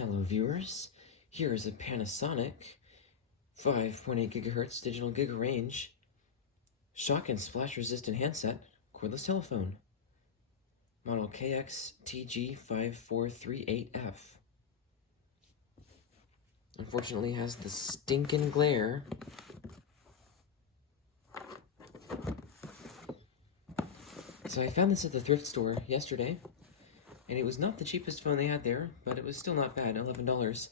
Hello viewers, here is a Panasonic 5.8 GHz digital giga range shock and splash resistant handset cordless telephone, model KX-TG5438F. Unfortunately has the stinking glare. So I found this at the thrift store yesterday, and it was not the cheapest phone they had there, but it was still not bad, $11.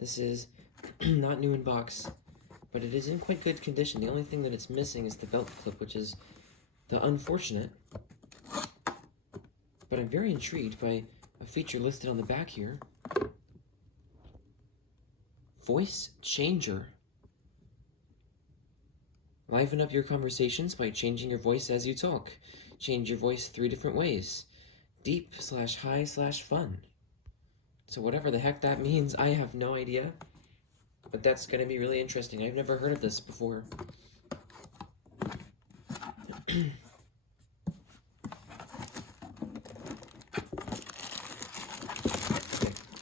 This is not new in box, but it is in quite good condition. The only thing that it's missing is the belt clip, which is the unfortunate. But I'm very intrigued by a feature listed on the back here. Voice changer. Liven up your conversations by changing your voice as you talk. Change your voice 3 different ways. Deep/high/fun. So whatever the heck that means, I have no idea. But that's going to be really interesting. I've never heard of this before. In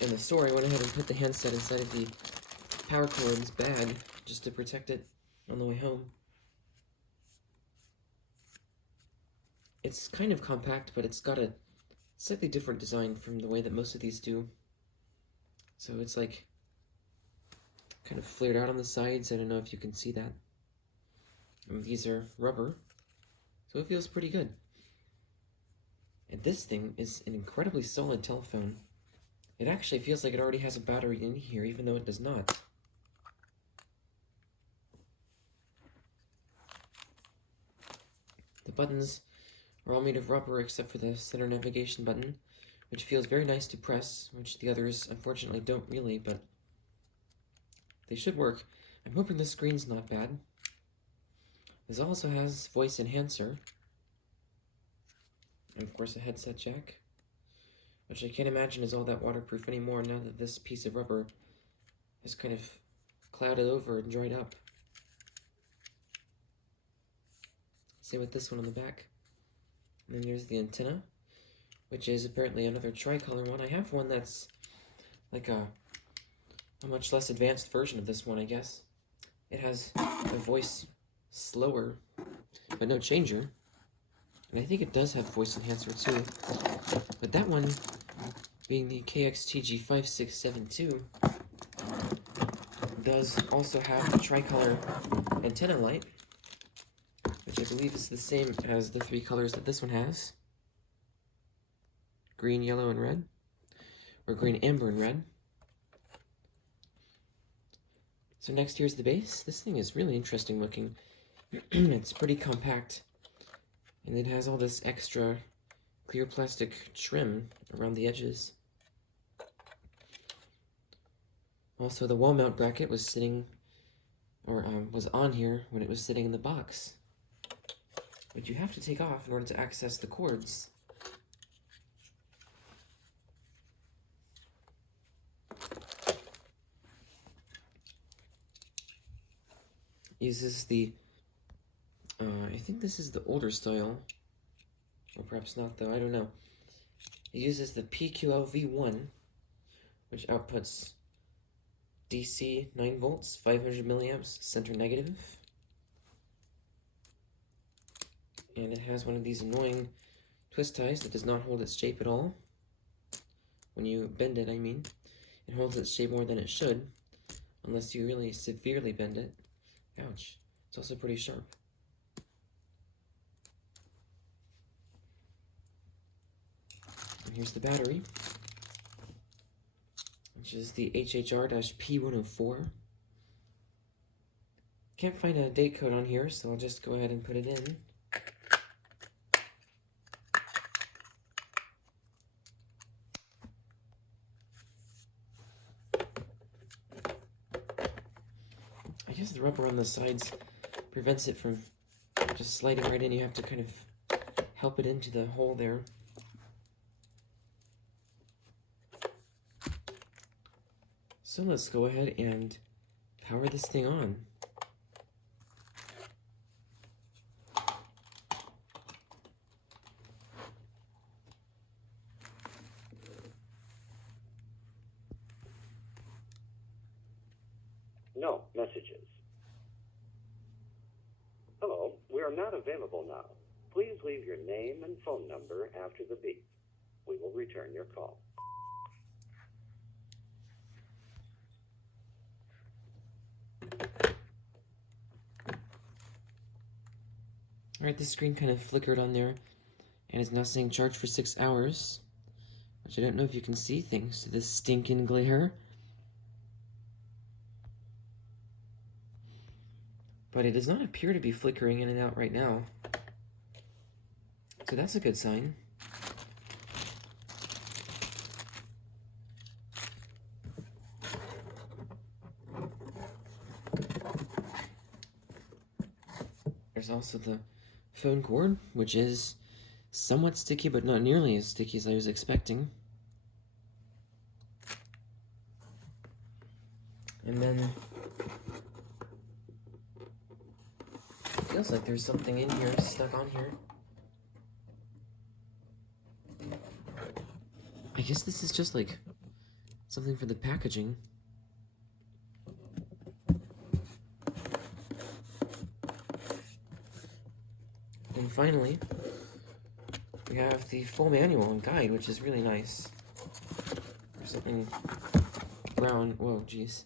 the store, I went ahead and put the handset inside of the power cord's bag just to protect it on the way home. It's kind of compact, but it's got a slightly different design from the way that most of these do. So it's like kind of flared out on the sides. I don't know if you can see that. And these are rubber, so it feels pretty good. And this thing is an incredibly solid telephone. It actually feels like it already has a battery in here, even though it does not. The buttons are all made of rubber except for the center navigation button, which feels very nice to press, which the others unfortunately don't really, but they should work. I'm hoping the screen's not bad. This also has voice enhancer, and of course a headset jack, which I can't imagine is all that waterproof anymore now that this piece of rubber has kind of clouded over and dried up. Same with this one on the back. And then here's the antenna, which is apparently another tricolor one. I have one that's like a much less advanced version of this one, I guess. It has a voice slower, but no changer. And I think it does have voice enhancer too. But that one, being the KX-TG5672, does also have the tricolor antenna light, which I believe is the same as the 3 colors that this one has. Green, yellow, and red. Or green, amber, and red. So next here's the base. This thing is really interesting looking. It's pretty compact. And it has all this extra clear plastic trim around the edges. Also, the wall mount bracket was sitting, or was on here when it was sitting in the box. But you have to take off in order to access the cords. Uses the, I think this is the older style, or perhaps not though, I don't know. It uses the PQLV1, which outputs DC 9 volts, 500 milliamps, center negative. And it has one of these annoying twist ties that does not hold its shape at all. When you bend it, I mean. It holds its shape more than it should, unless you really severely bend it. Ouch. It's also pretty sharp. And here's the battery, which is the HHR-P104. Can't find a date code on here, so I'll just go ahead and put it in. I guess the rubber on the sides prevents it from just sliding right in. You have to kind of help it into the hole there. So let's go ahead and power this thing on. No messages. Hello, we are not available now. Please leave your name and phone number after the beep. We will return your call. Alright, the screen kind of flickered on there, and is now saying charge for 6 hours, which I don't know if you can see thanks to this stinking glare. But it does not appear to be flickering in and out right now. So that's a good sign. There's also the phone cord, which is somewhat sticky, but not nearly as sticky as I was expecting. And then it feels like there's something in here, stuck on here. I guess this is just like something for the packaging. And finally, we have the full manual and guide, which is really nice. There's something brown, whoa, jeez,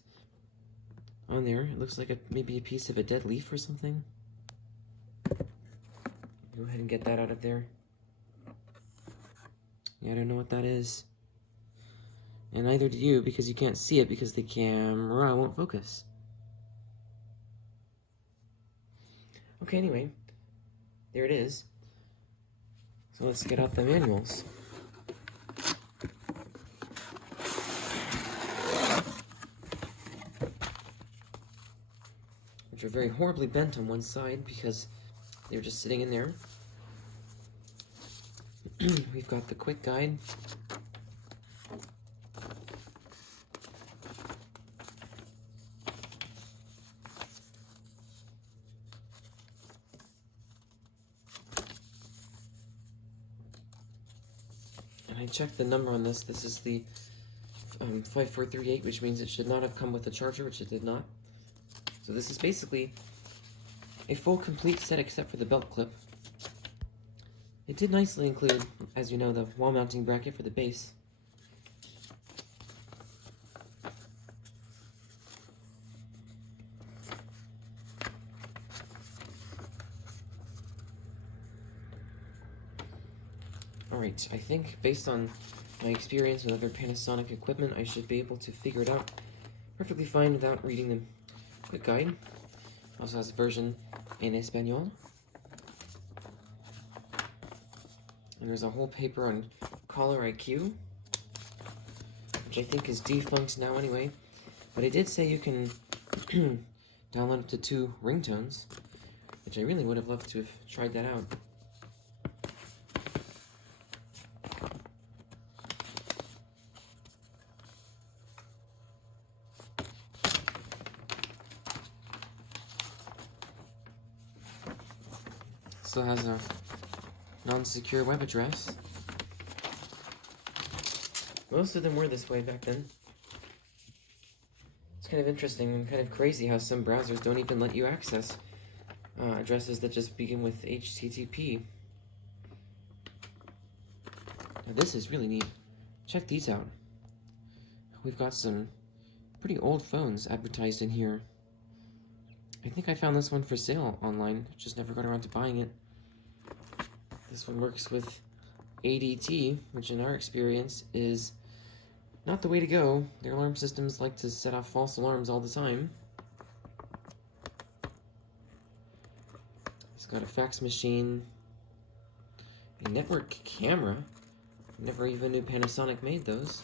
on there. It looks like maybe a piece of a dead leaf or something. Go ahead and get that out of there. Yeah, I don't know what that is. And neither do you, because you can't see it because the camera won't focus. Okay, anyway, there it is. So let's get out the manuals. Which are very horribly bent on one side because they're just sitting in there. We've got the quick guide. And I checked the number on this. This is the 5438, which means it should not have come with a charger, which it did not. So this is basically a full complete set except for the belt clip. It did nicely include, as you know, the wall mounting bracket for the base. Alright, I think based on my experience with other Panasonic equipment, I should be able to figure it out perfectly fine without reading the quick guide. Also has a version in Espanol. And there's a whole paper on caller IQ, which I think is defunct now anyway. But it did say you can download up to 2 ringtones, which I really would have loved to have tried that out. Still has a non-secure web address. Most of them were this way back then. It's kind of interesting and kind of crazy how some browsers don't even let you access addresses that just begin with HTTP. Now this is really neat. Check these out. We've got some pretty old phones advertised in here. I think I found this one for sale online, just never got around to buying it. This one works with ADT, which in our experience is not the way to go. Their alarm systems like to set off false alarms all the time. It's got a fax machine, a network camera. Never even knew Panasonic made those.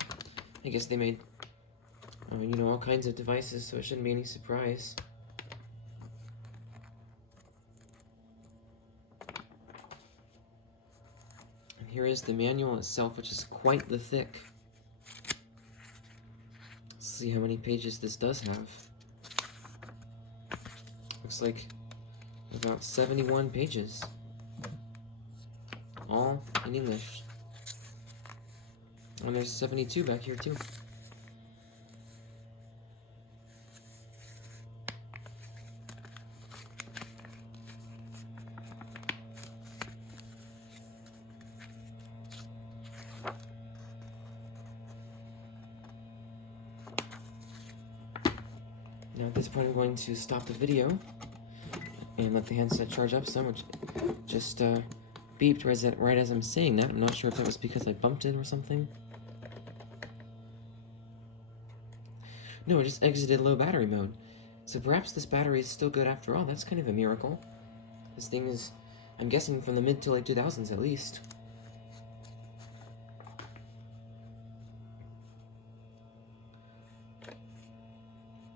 I guess they made, you know, all kinds of devices, so it shouldn't be any surprise. Here is the manual itself, which is quite the thick. Let's see how many pages this does have. Looks like about 71 pages. All in English. And there's 72 back here too. Now at this point I'm going to stop the video and let the handset charge up some, which just beeped right as I'm saying that. I'm not sure if that was because I bumped it or something. No, it just exited low battery mode. So perhaps this battery is still good after all. That's kind of a miracle. This thing is, I'm guessing, from the mid to late 2000s at least.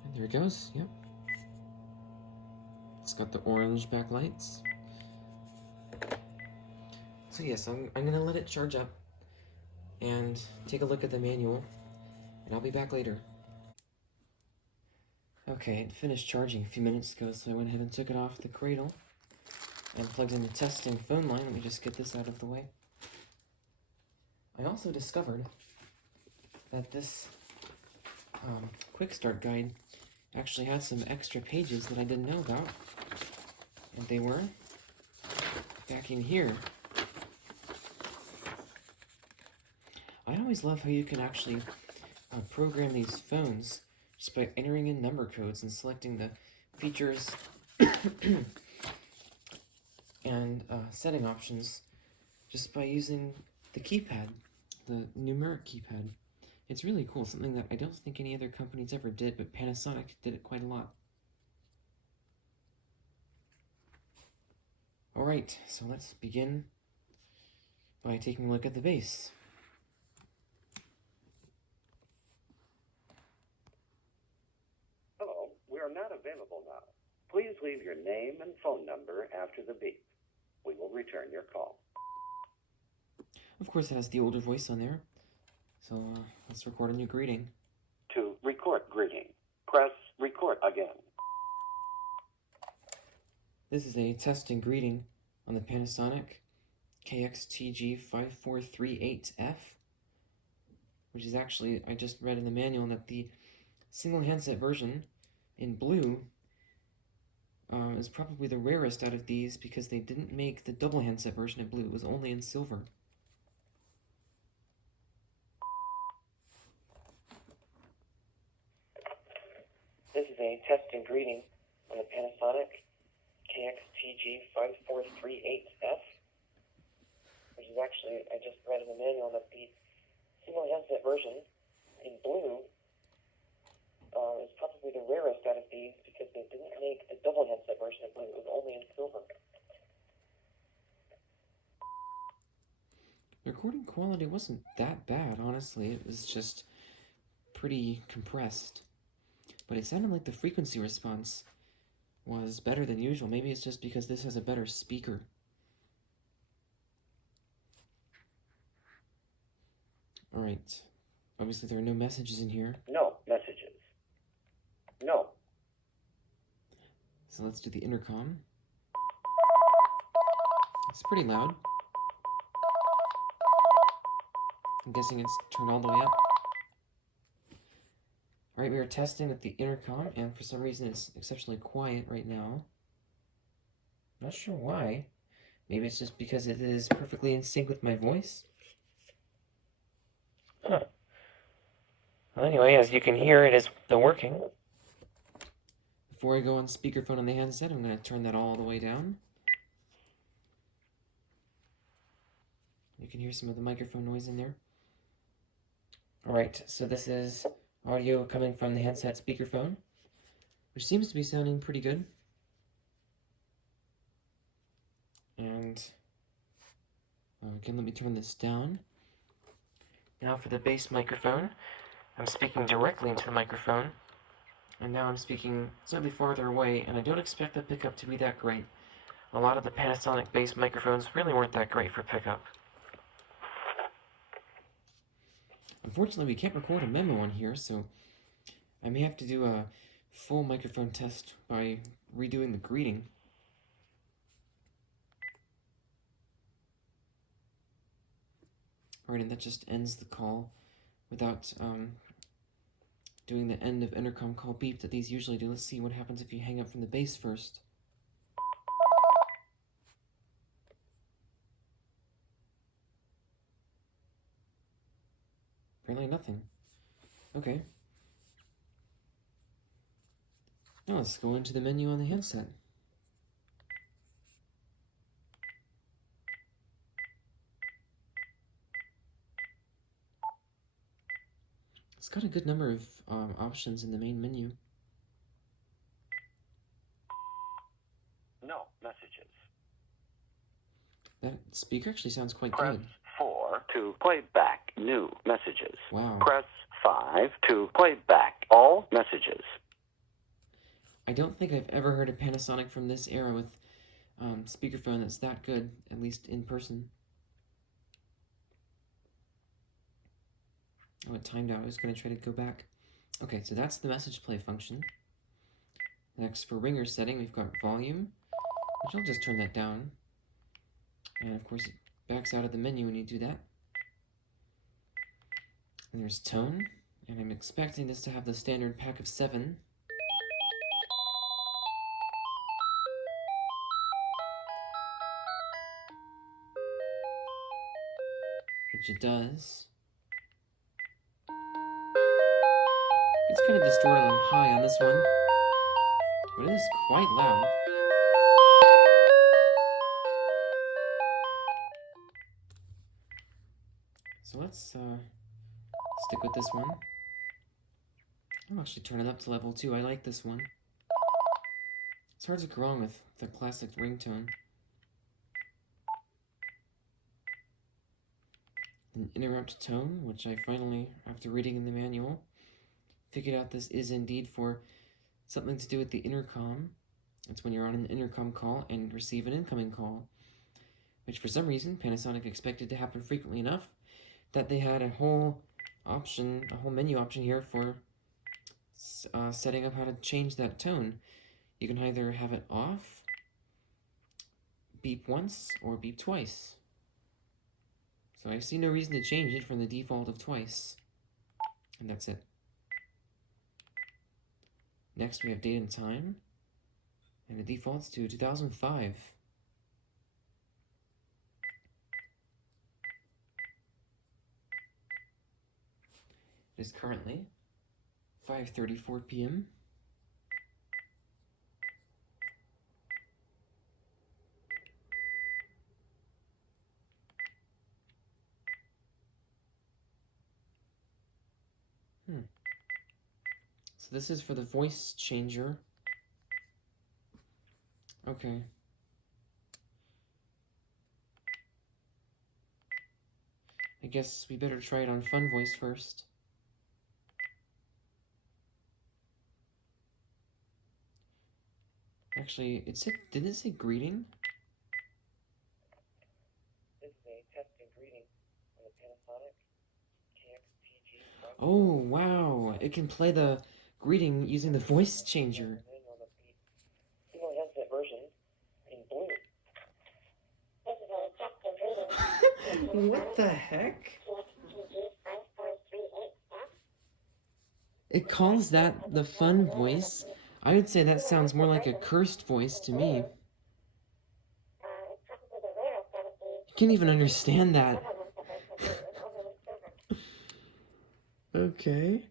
And there it goes, yep. It's got the orange backlights. So yes, I'm gonna let it charge up and take a look at the manual, and I'll be back later. Okay, it finished charging a few minutes ago, so I went ahead and took it off the cradle and plugged in the testing phone line. Let me just get this out of the way. I also discovered that this quick start guide actually had some extra pages that I didn't know about, and they were back in here. I always love how you can actually program these phones just by entering in number codes and selecting the features and setting options just by using the keypad, the numeric keypad. It's really cool, something that I don't think any other companies ever did, but Panasonic did it quite a lot. Alright, so let's begin by taking a look at the base. Hello, we are not available now. Please leave your name and phone number after the beep. We will return your call. Of course, it has the older voice on there. So let's record a new greeting. To record greeting, press record again. This is a testing greeting on the Panasonic KX-TG5438F, which is actually, I just read in the manual that the single handset version in blue is probably the rarest out of these because they didn't make the double handset version in blue. It was only in silver. This is a testing greeting on the Panasonic KX-TG5438F, which is actually, I just read in the manual that the single handset version in blue is probably the rarest out of these because they didn't make the double handset version in blue. It was only in silver. The recording quality wasn't that bad, honestly. It was just pretty compressed. But it sounded like the frequency response was better than usual. Maybe it's just because this has a better speaker. Alright. Obviously there are no messages in here. No messages. No. So let's do the intercom. It's pretty loud. I'm guessing it's turned all the way up. Alright, we are testing with the intercom, and for some reason it's exceptionally quiet right now. Not sure why. Maybe it's just because it is perfectly in sync with my voice. Huh. Well, anyway, as you can hear, it is still working. Before I go on speakerphone on the handset, I'm going to turn that all the way down. You can hear some of the microphone noise in there. Alright, so this is audio coming from the handset speakerphone, which seems to be sounding pretty good. And again, let me turn this down. Now for the bass microphone, I'm speaking directly into the microphone, and now I'm speaking slightly farther away, and I don't expect the pickup to be that great. A lot of the Panasonic bass microphones really weren't that great for pickup. Unfortunately, we can't record a memo on here, so I may have to do a full microphone test by redoing the greeting. Alright, and that just ends the call without doing the end of intercom call beep that these usually do. Let's see what happens if you hang up from the base first. Apparently nothing. Okay. Now let's go into the menu on the handset. It's got a good number of options in the main menu. No messages. That speaker actually sounds quite Press good. 4 to play back new messages. Wow. Press 5 to play back all messages. I don't think I've ever heard a Panasonic from this era with speakerphone that's that good, at least in person. Oh, it timed out. I was going to try to go back. Okay, so that's the message play function. Next, for ringer setting, we've got volume, which I'll just turn that down. And of course, it backs out of the menu when you do that. And there's tone, and I'm expecting this to have the standard pack of 7. Which it does. It's kind of distorted on high on this one, but it is quite loud. So let's stick with this one. I'll actually turn it up to level 2. I like this one. It's hard to go wrong with the classic ringtone. An interrupt tone, which I finally, after reading in the manual, figured out this is indeed for something to do with the intercom. It's when you're on an intercom call and receive an incoming call, which for some reason Panasonic expected to happen frequently enough that they had a whole menu option here for setting up how to change that tone. You can either have it off, beep once, or beep twice. So I see no reason to change it from the default of twice. And that's it. Next we have date and time. And the default's to 2005. It is currently 5:34 p.m. So this is for the voice changer. Okay. I guess we better try it on Fun Voice first. Actually, didn't it say greeting? This is a testing greeting from the Panasonic KX-TG5438F. Oh, wow. It can play the greeting using the voice changer. Even the handset version in blue. This is a testing greeting. What the heck? It calls that the fun voice. I would say that sounds more like a cursed voice to me. You can't even understand that. Okay.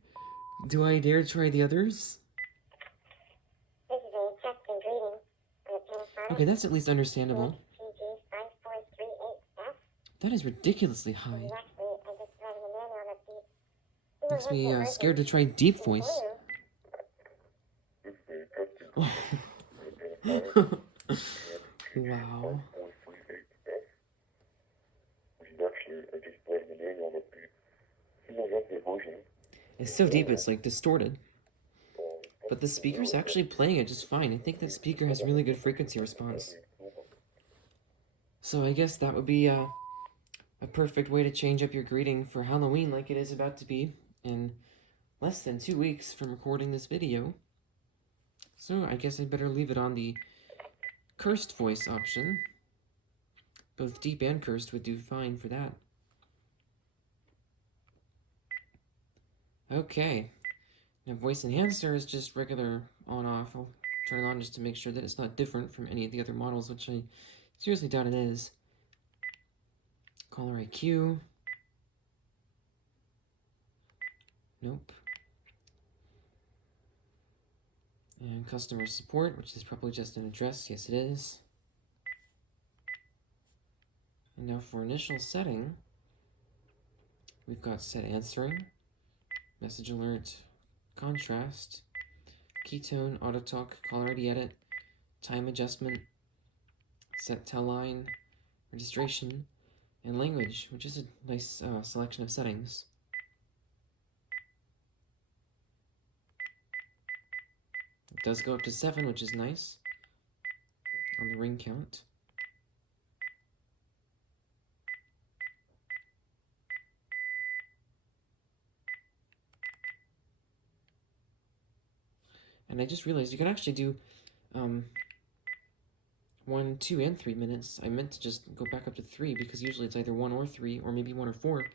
Do I dare try the others? Okay, that's at least understandable. That is ridiculously high. Makes me scared to try deep voice. Wow. It's so deep it's like distorted. But the speaker's actually playing it just fine. I think that speaker has really good frequency response. So I guess that would be a perfect way to change up your greeting for Halloween like it is about to be in less than 2 weeks from recording this video. So I guess I'd better leave it on the cursed voice option. Both deep and cursed would do fine for that. Okay. Now voice enhancer is just regular on-off. I'll turn it on just to make sure that it's not different from any of the other models, which I seriously doubt it is. Caller IQ. Nope. And customer support, which is probably just an address. Yes, it is. And now for initial setting, we've got set answering, message alert, contrast, keytone, auto talk, caller ID edit, time adjustment, set tell line, registration, and language, which is a nice selection of settings. It does go up to 7, which is nice on the ring count. And I just realized you can actually do 1, 2, and 3 minutes. I meant to just go back up to 3 because usually it's either 1 or 3, or maybe 1 or 4.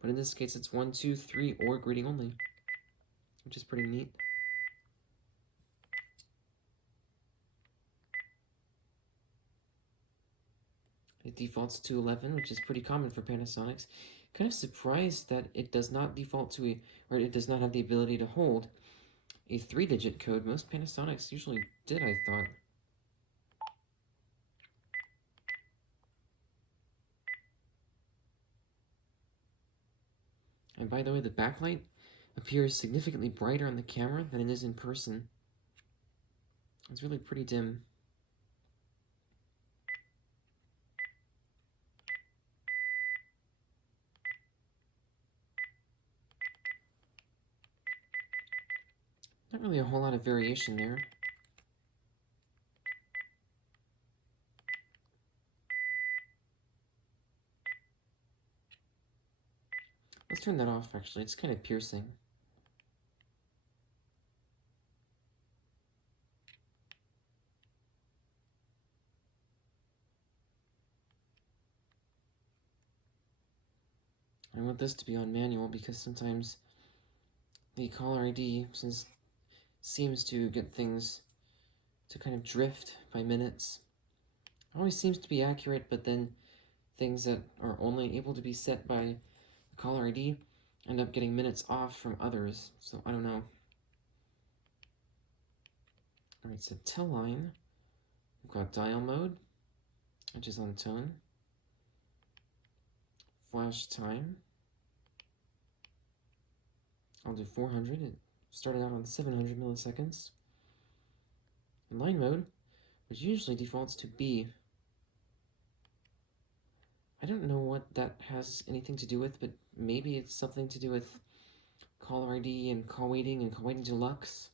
But in this case, it's 1, 2, 3, or greeting only, which is pretty neat. It defaults to 11, which is pretty common for Panasonics. Kind of surprised that it does not default to or it does not have the ability to hold a 3-digit code. Most Panasonics usually did, I thought. And by the way, the backlight appears significantly brighter on the camera than it is in person. It's really pretty dim. Not really a whole lot of variation there. Let's turn that off, actually. It's kind of piercing. I want this to be on manual because sometimes the caller ID seems to get things to kind of drift by minutes. It always seems to be accurate, but then things that are only able to be set by the caller ID end up getting minutes off from others, so I don't know. Alright, so tell line. We've got dial mode, which is on tone. Flash time. I'll do 400. It started out on 700 milliseconds. And line mode, which usually defaults to B. I don't know what that has anything to do with, but maybe it's something to do with caller ID and call waiting deluxe.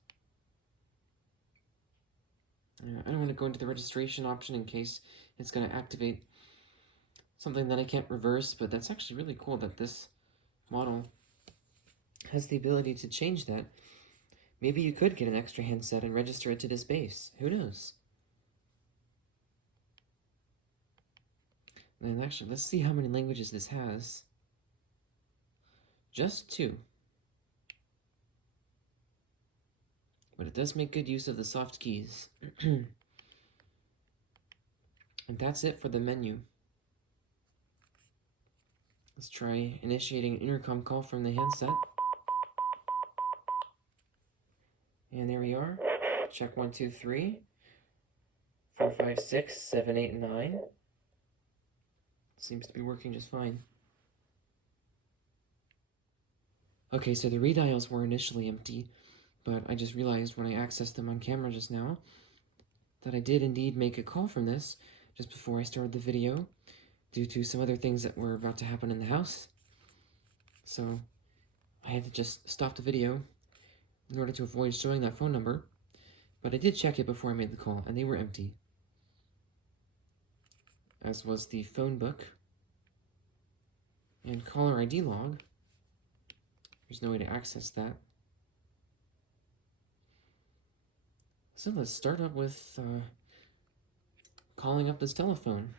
I don't want to go into the registration option in case it's going to activate something that I can't reverse, but that's actually really cool that this model has the ability to change that. Maybe you could get an extra handset and register it to this base. Who knows? And actually, let's see how many languages this has. Just 2. But it does make good use of the soft keys. And that's it for the menu. Let's try initiating an intercom call from the handset. And there we are. Check 1, 2, 3. 4, 5, 6, 7, 8, 9. Seems to be working just fine. Okay, so the redials were initially empty, but I just realized when I accessed them on camera just now that I did indeed make a call from this just before I started the video due to some other things that were about to happen in the house. So I had to just stop the video in order to avoid showing that phone number, but I did check it before I made the call, and they were empty. As was the phone book and caller ID log. There's no way to access that. So let's start up with calling up this telephone.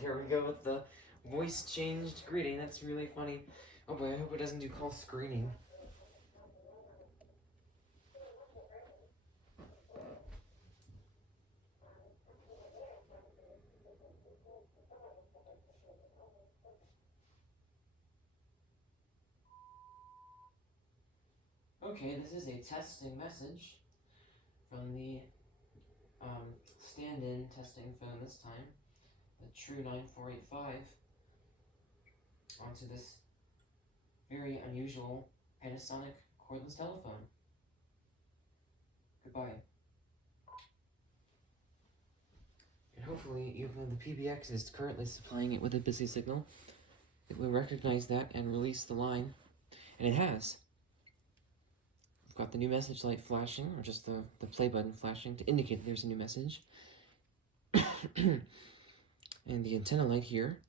There we go with the voice changed greeting. That's really funny. Oh boy, I hope it doesn't do call screening. Okay, this is a testing message from the stand-in testing phone this time, the True 9485, onto this very unusual Panasonic cordless telephone. Goodbye. And hopefully, even though the PBX is currently supplying it with a busy signal, it will recognize that and release the line. And it has. I've got the new message light flashing, or just the play button flashing to indicate that there's a new message. And the antenna light here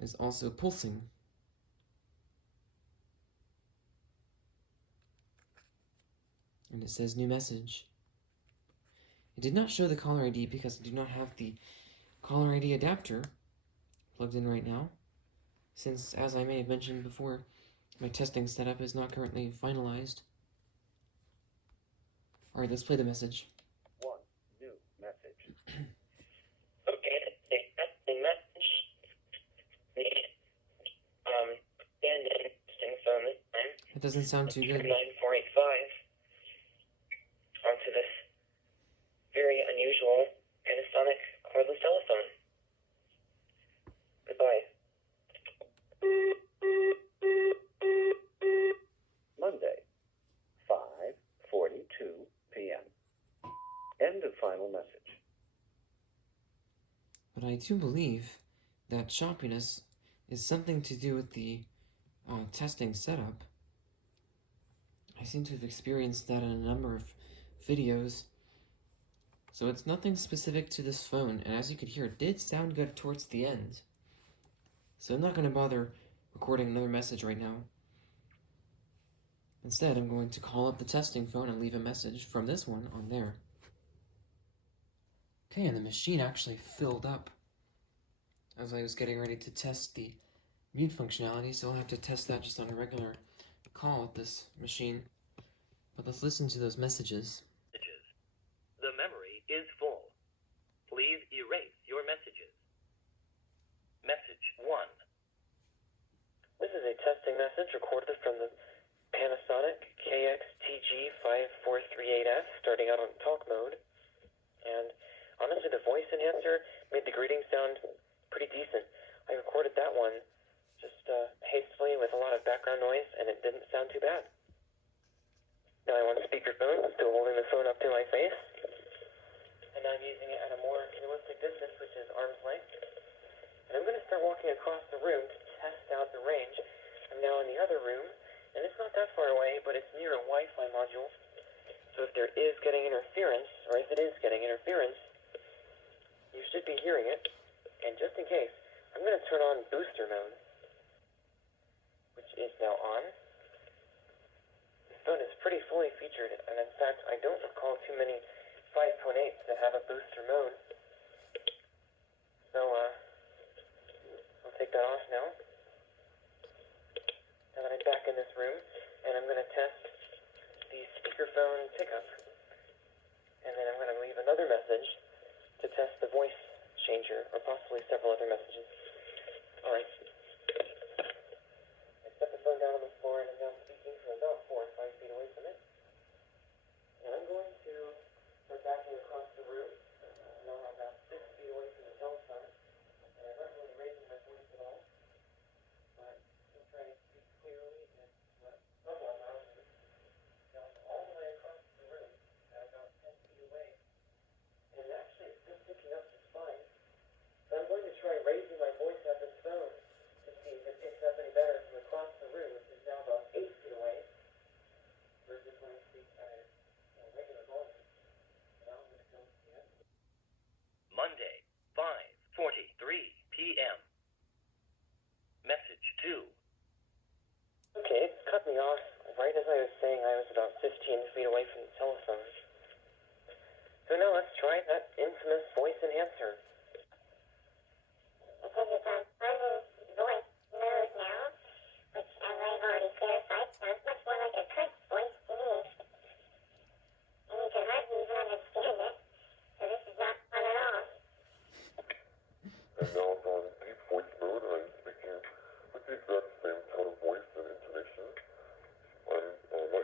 is also pulsing. And it says new message. It did not show the caller ID because I do not have the caller ID adapter plugged in right now, since, as I may have mentioned before, my testing setup is not currently finalized. Alright, let's play the message. One new message. Okay, the testing message. The stand-in testing phone this time. That doesn't sound too good. 9485 onto this very unusual Panasonic cordless telephone. Goodbye. Monday, 5:42 p.m. End of final message. But I do believe that choppiness is something to do with the testing setup. I seem to have experienced that in a number of videos. So it's nothing specific to this phone, and as you could hear, it did sound good towards the end. So I'm not going to bother recording another message right now. Instead, I'm going to call up the testing phone and leave a message from this one on there. Okay, and the machine actually filled up as I was getting ready to test the mute functionality, so I'll have to test that just on a regular call with this machine. But let's listen to those messages. The memory is full. Please erase your messages. Message 1. This is a testing message recorded from the Panasonic KX-TG5438F, starting out on talk mode. And honestly, the voice enhancer made the greeting sound pretty decent. I recorded that one just hastily with a lot of background noise, and it didn't sound too bad. Now I'm on speakerphone, still holding the phone up to my face. And I'm using it at a more realistic distance, which is arm's length. And I'm going to start walking across the room to test out the range. I'm now in the other room, and it's not that far away, but it's near a Wi-Fi module. So if there is getting interference, or if it is getting interference, you should be hearing it. And just in case, I'm going to turn on booster mode, which is now on. This phone is pretty fully featured, and in fact, I don't recall too many 5.8s that have a booster mode. So, I'll take that off now. Now that I'm back in this room, and I'm going to test the speakerphone pickup. And then I'm going to leave another message to test the voice changer, or possibly several other messages. Alright. I set the phone down on the floor, and I'm now speaking from about 4 or 5 feet away from it. And I'm going to start backing across the room. Now I'm about 6 feet away from the telephone. And I'm not really raising my voice at all. But I'm trying to speak clearly and somewhat loudly. Now I'm all the way across the room at about 10 feet away. And actually it's still picking up just fine. So I'm going to try raising my voice at this phone to see if it picks up any better from across the room, which is now about 8 feet away, versus when I speak at a regular volume. Now I'm going to go to the end. Monday, 5:43 p.m. Message 2. Okay, it cut me off right as I was saying I was about 15 feet away from the telephone. So now let's try that infamous voice enhancer. Because it's on voice mode now, which as I've already clarified, sounds much more like a Kurt's voice to me. And you can hardly even understand it, so this is not fun at all. And now it's on deep voice mode, and I'm speaking with the exact same tone of voice and intonation. I'm not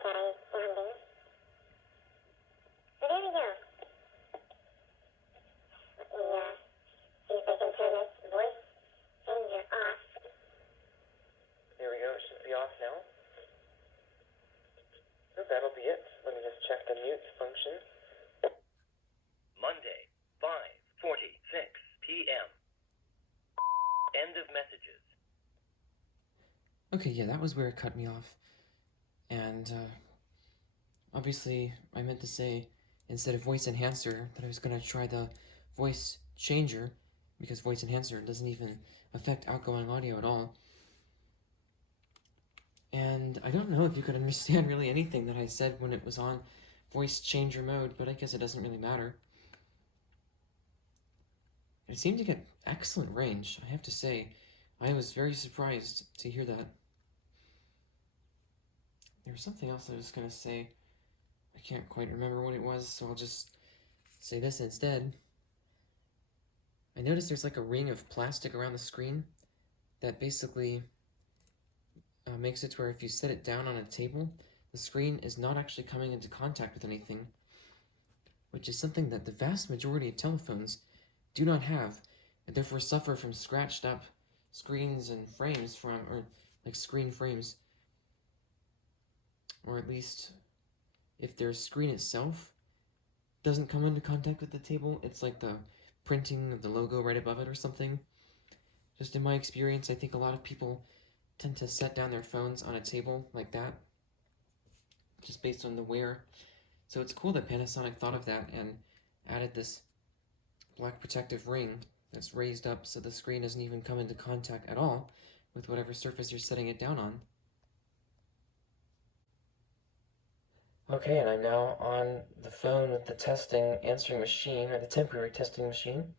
secretary sounding. So there we go. Let me see if I can turn this voice changer off. There we go. It should be off now. So that'll be it. Let me just check the mute function. Monday, 5:46 p.m. End of messages. Okay, yeah, that was where it cut me off. And, obviously, I meant to say, instead of voice enhancer, that I was going to try the voice changer, because voice enhancer doesn't even affect outgoing audio at all. And I don't know if you could understand really anything that I said when it was on voice changer mode, but I guess it doesn't really matter. It seemed to get excellent range, I have to say. I was very surprised to hear that. There was something else I was going to say. I can't quite remember what it was, so I'll just say this instead. I noticed there's like a ring of plastic around the screen that basically makes it to where if you set it down on a table, the screen is not actually coming into contact with anything, which is something that the vast majority of telephones do not have, and therefore suffer from scratched up screens and frames or like screen frames. Or at least, if their screen itself doesn't come into contact with the table, it's like the printing of the logo right above it or something. Just in my experience, I think a lot of people tend to set down their phones on a table like that, just based on the wear. So it's cool that Panasonic thought of that and added this black protective ring that's raised up so the screen doesn't even come into contact at all with whatever surface you're setting it down on. Okay, and I'm now on the phone with the testing answering machine, or the temporary testing machine,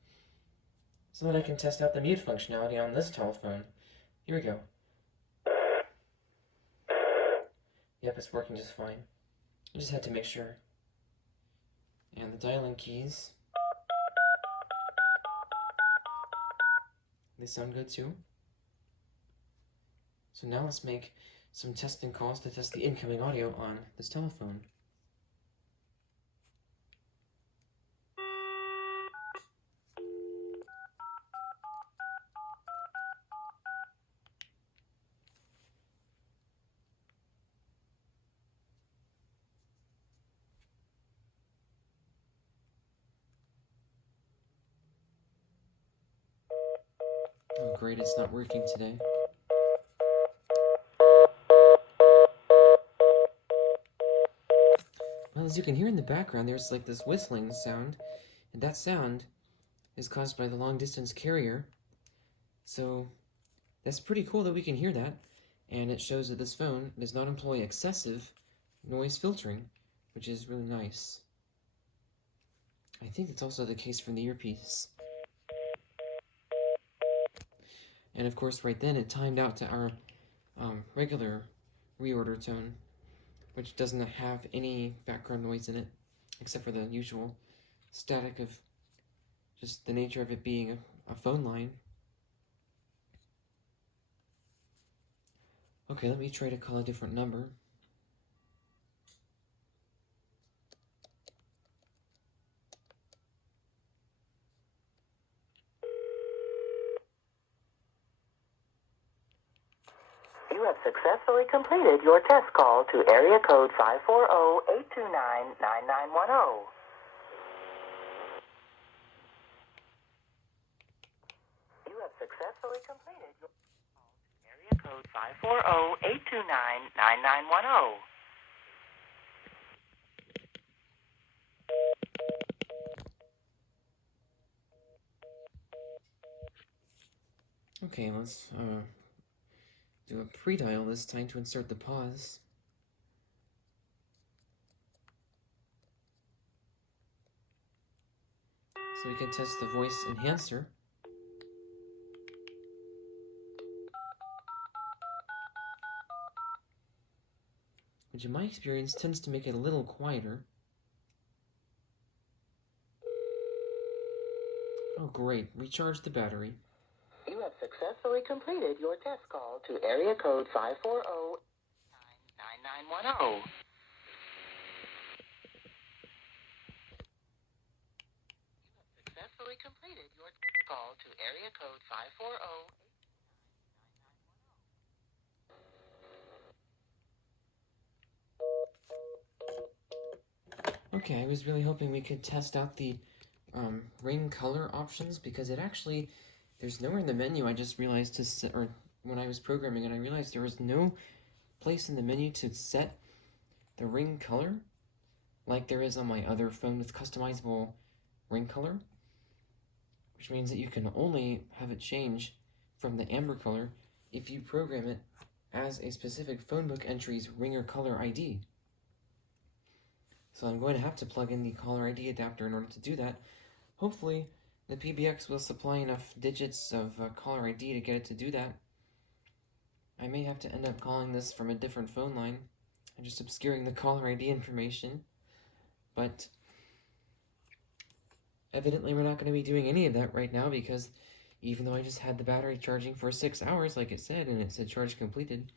so that I can test out the mute functionality on this telephone. Here we go. Yep, it's working just fine. I just had to make sure. And the dialing keys, they sound good too. So now let's make some testing calls to test the incoming audio on this telephone. Oh great, it's not working today. Well, as you can hear in the background, there's like this whistling sound, and that sound is caused by the long-distance carrier. So that's pretty cool that we can hear that, and it shows that this phone does not employ excessive noise filtering, which is really nice. I think it's also the case from the earpiece. And of course, right then it timed out to our regular reorder tone, which doesn't have any background noise in it, except for the usual static of just the nature of it being a phone line. Okay, let me try to call a different number. You have successfully completed your test call to area code 540-829-9910. You have successfully completed your call to area code 540-829-9910. Okay, let's do a pre-dial this time to insert the pause. So we can test the voice enhancer. Which in my experience tends to make it a little quieter. Oh great, recharge the battery. You have successfully completed your test call to area code 540-829-9910. call to area code 540. Okay, I was really hoping we could test out the ring color options, because it actually, there's nowhere in the menu. I just realized to set, or when I was programming it, I realized there was no place in the menu to set the ring color like there is on my other phone with customizable ring color, which means that you can only have it change from the amber color if you program it as a specific phone book entry's ringer color ID. So I'm going to have to plug in the caller ID adapter in order to do that. Hopefully, the PBX will supply enough digits of caller ID to get it to do that. I may have to end up calling this from a different phone line and just obscuring the caller ID information, but evidently we're not going to be doing any of that right now, because even though I just had the battery charging for 6 hours like it said, and it said charge completed,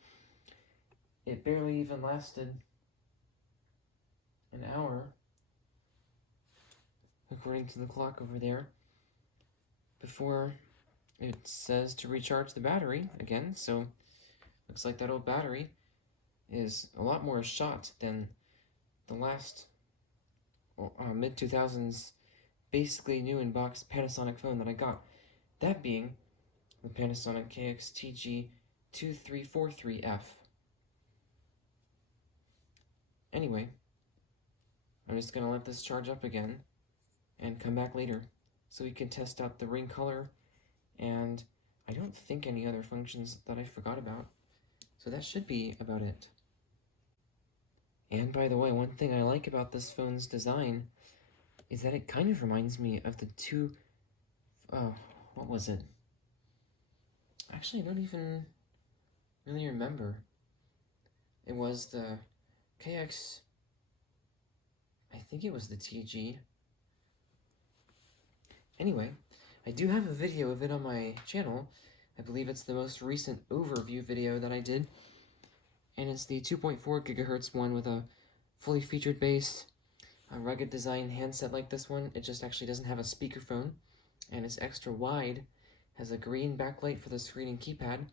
it barely even lasted an hour, according to the clock over there, before it says to recharge the battery again. So looks like that old battery is a lot more shot than the last mid-2000s basically new in-box Panasonic phone that I got, that being the Panasonic KX-TG5438F. Anyway, I'm just going to let this charge up again and come back later so we can test out the ring color, and I don't think any other functions that I forgot about. So that should be about it. And by the way, one thing I like about this phone's design is that it kind of reminds me of the two, what was it? Actually, I don't even really remember. It was the KX, I think it was the TG. Anyway, I do have a video of it on my channel. I believe it's the most recent overview video that I did. And it's the 2.4 gigahertz one with a fully featured bass, a rugged design handset like this one. It just actually doesn't have a speakerphone, and it's extra wide, has a green backlight for the screen and keypad.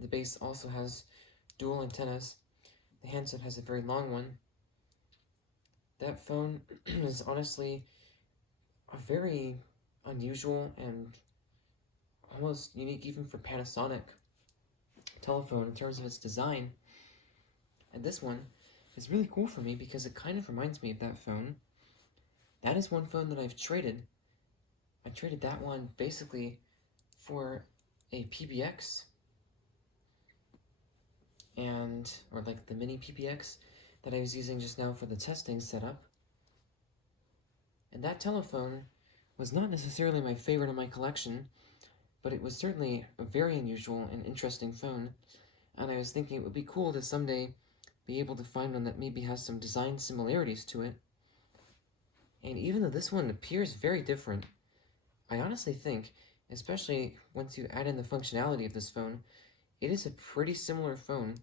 The base also has dual antennas. The handset has a very long one. That phone is honestly a very unusual and almost unique even for Panasonic telephone in terms of its design. And this one is really cool for me because it kind of reminds me of that phone. That is one phone that I've traded. I traded that one basically for a PBX, or like the mini PBX that I was using just now for the testing setup. And that telephone was not necessarily my favorite in my collection, but it was certainly a very unusual and interesting phone, and I was thinking it would be cool to someday be able to find one that maybe has some design similarities to it. And even though this one appears very different, I honestly think, especially once you add in the functionality of this phone, it is a pretty similar phone.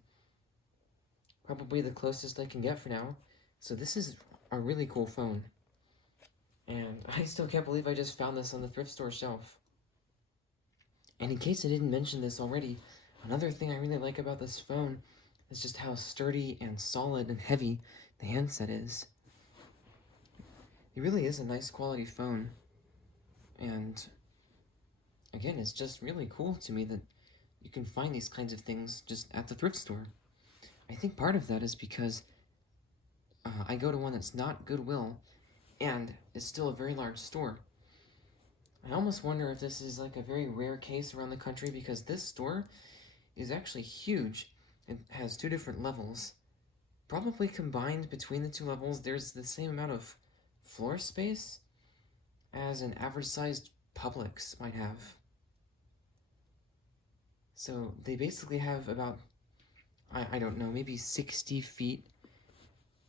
Probably the closest I can get for now. So this is a really cool phone. And I still can't believe I just found this on the thrift store shelf. And in case I didn't mention this already, another thing I really like about this phone is just how sturdy and solid and heavy the handset is. It really is a nice quality phone. And again, it's just really cool to me that you can find these kinds of things just at the thrift store. I think part of that is because I go to one that's not Goodwill and is still a very large store. I almost wonder if this is like a very rare case around the country, because this store is actually huge. It has 2 different levels. Probably combined between the 2 levels, there's the same amount of floor space as an average-sized Publix might have. So they basically have about, I don't know, maybe 60 feet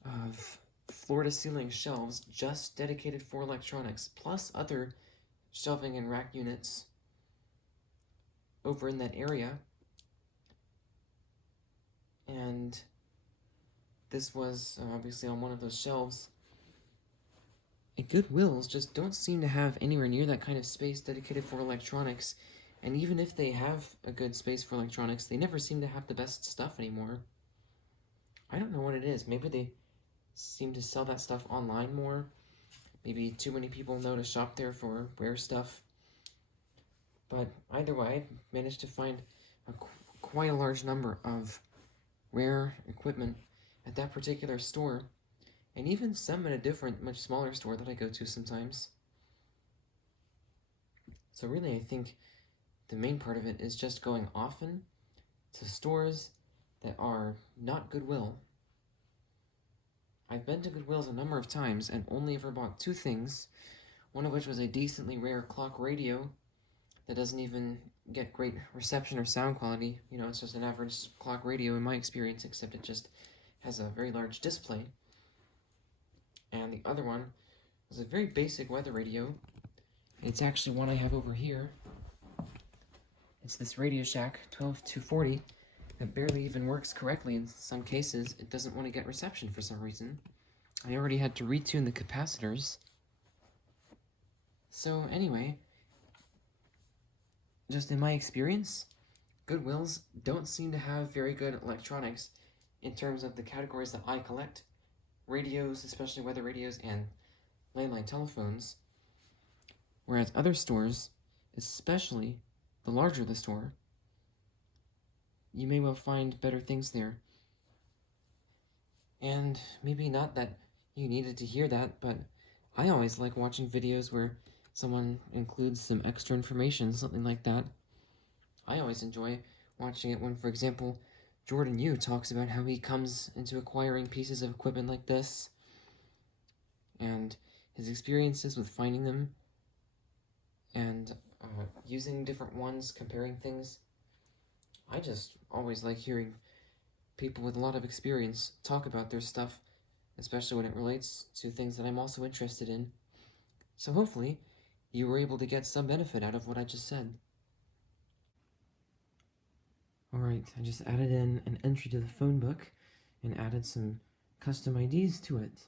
of floor-to-ceiling shelves just dedicated for electronics, plus other shelving and rack units over in that area. And this was obviously on one of those shelves Goodwills just don't seem to have anywhere near that kind of space dedicated for electronics, and even if they have a good space for electronics, they never seem to have the best stuff anymore. I don't know what it is. Maybe they seem to sell that stuff online more. Maybe too many people know to shop there for rare stuff. But either way, I managed to find quite a large number of rare equipment at that particular store, and even some at a different, much smaller store that I go to sometimes. So really, I think the main part of it is just going often to stores that are not Goodwill. I've been to Goodwills a number of times and only ever bought two things, one of which was a decently rare clock radio that doesn't even get great reception or sound quality. You know, it's just an average clock radio in my experience, except it just has a very large display. And the other one was a very basic weather radio. It's actually one I have over here. It's this Radio Shack 12240 that barely even works correctly in some cases. It doesn't want to get reception for some reason. I already had to retune the capacitors. So anyway, just in my experience, Goodwills don't seem to have very good electronics in terms of the categories that I collect. Radios, especially weather radios, and landline telephones. Whereas other stores, especially the larger the store, you may well find better things there. And maybe not that you needed to hear that, but I always like watching videos where someone includes some extra information, something like that. I always enjoy watching it when, for example, Jordan Yu talks about how he comes into acquiring pieces of equipment like this, and his experiences with finding them, and using different ones, comparing things. I just always like hearing people with a lot of experience talk about their stuff, especially when it relates to things that I'm also interested in. So hopefully, you were able to get some benefit out of what I just said. Alright, I just added in an entry to the phone book and added some custom IDs to it,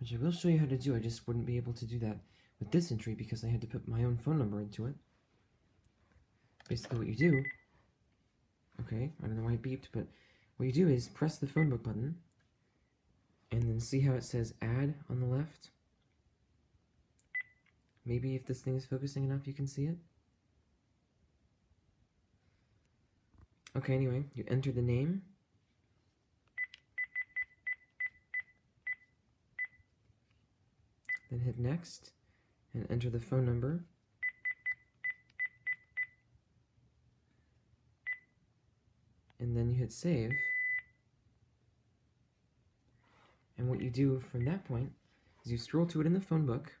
which I will show you how to do. I just wouldn't be able to do that with this entry because I had to put my own phone number into it. Basically what you do, okay, I don't know why it beeped, but what you do is press the phone book button and then see how it says add on the left. Maybe if this thing is focusing enough you can see it. Okay, anyway, you enter the name, then hit next, and enter the phone number, and then you hit save, and what you do from that point is you scroll to it in the phone book,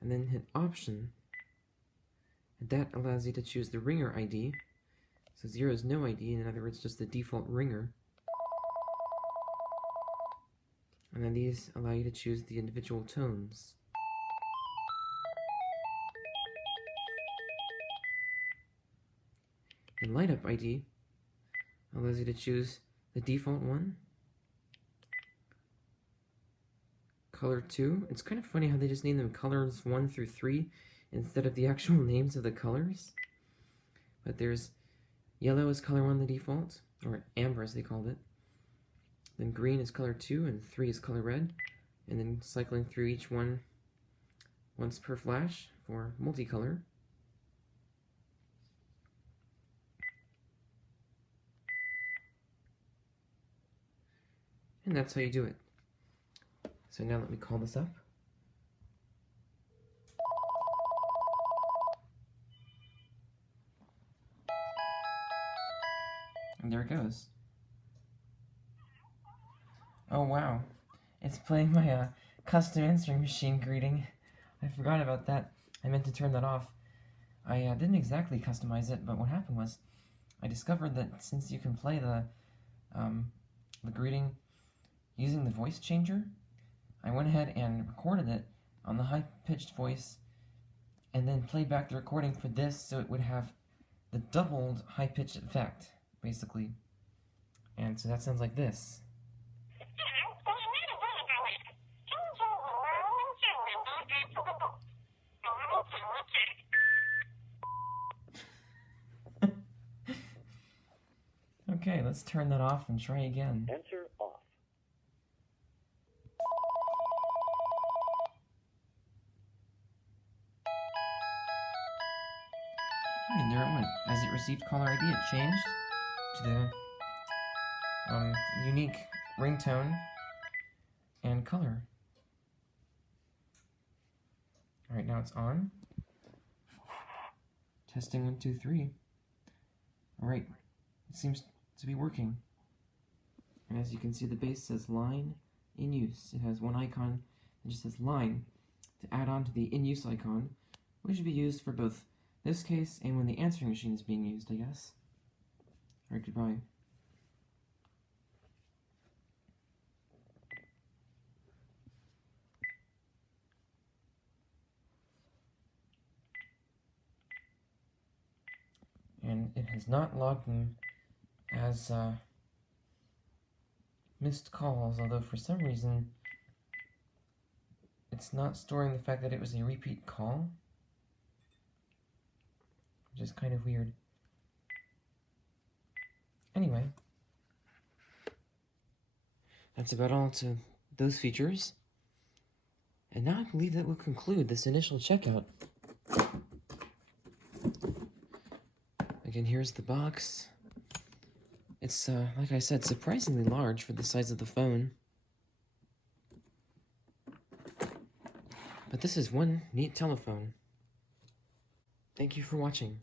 and then hit option, and that allows you to choose the ringer ID. So 0 is no ID, in other words, just the default ringer. And then these allow you to choose the individual tones. And light up ID allows you to choose the default one. Color 2. It's kind of funny how they just name them colors 1 through 3 instead of the actual names of the colors. But there's yellow is color 1, the default, or amber as they called it. Then green is color 2, and 3 is color red. And then cycling through each one once per flash for multicolor. And that's how you do it. So now let me call this up. And there it goes. Oh wow, it's playing my custom answering machine greeting. I forgot about that. I meant to turn that off. I didn't exactly customize it, but what happened was I discovered that since you can play the greeting using the voice changer, I went ahead and recorded it on the high-pitched voice and then played back the recording for this so it would have the doubled high-pitched effect, basically. And so that sounds like this. let's turn that off and try again. Answer off. And there it went. As it received caller ID, it changed to the unique ringtone and color. Alright, now it's on. Testing 1, 2, 3. Alright, it seems to be working. And as you can see, the base says line in use. It has one icon that just says line to add on to the in use icon, which should be used for both this case and when the answering machine is being used, I guess. Alright, goodbye. And it has not logged them as missed calls, although for some reason it's not storing the fact that it was a repeat call, which is kind of weird. Anyway, that's about all to those features. And now I believe that will conclude this initial checkout. Again, here's the box. It's, like I said, surprisingly large for the size of the phone. But this is one neat telephone. Thank you for watching.